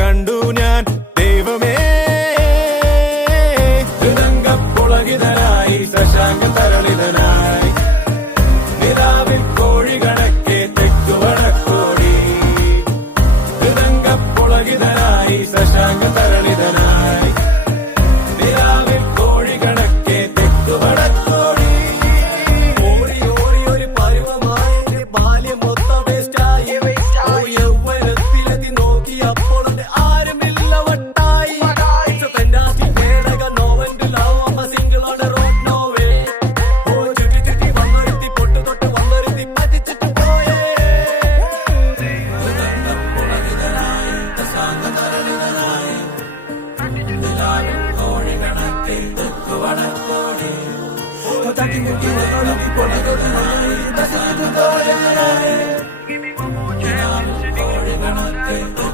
കണ്ടു ഞാൻ ദൈവമേ. ഹൃദംഗപ്പുളകിതനായി ശശാങ്ക തരളിതനായി നിലാവിൽ കോഴി കണക്കെ തെക്കുവടക്കോടി. ഹൃദംഗപ്പുളകിതനായി ശശാങ്ക തരളിതനായി നിലാവിൽ കോഴി കണക്കെ തെക്കുവടക്കോടി. ഓടി ഓടി ഒരു പരുവമായി ബാല്യം മൊത്തം വേസ്റ്റായി. യൗവനത്തിലെത്തി നോക്കി അപ്പോൾ ആരുമില്ല വട്ടായി. പൊട്ടു തൊട്ട് വന്നൊരുത്തി പറ്റിച്ചിട്ട് പോയേ. കോഴി കണക്കിൽ തെക്കുവടക്കോടി.